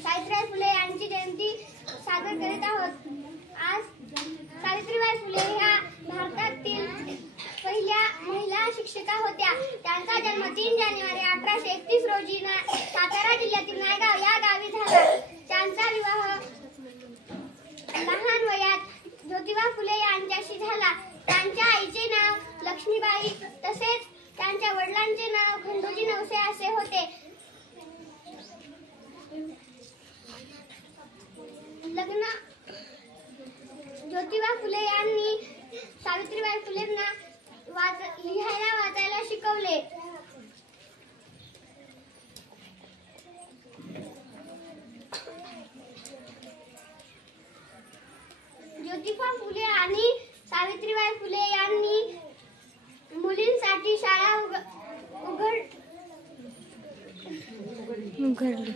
सावित्रीबाई फुले यांची जयंती साजरी करीत आहोत। आज सावित्रीबाई फुले ह्या भारतातील पहिल्या महिला शिक्षिका होत्या। त्यांचा जन्म 3 जानेवारी 1831 रोजी सातारा जिल्ह्यातील नायगाव या गावी झाला। त्यांचा विवाह लहान वयात ज्योतिबा फुले यांच्याशी झाला। त्यांच्या आईचे नाव लक्ष्मीबाई तसेच त्यांच्या वडिलांचे नाव खंडोजी नवसे असे होते। ज्योतिबा फुले यांनी सावित्रीबाई फुलेंना लिहायला वाचायला शिकवले। ज्योतिबा फुले आणि सावित्रीबाई फुले यांनी मुलींसाठी शाळा उघडली।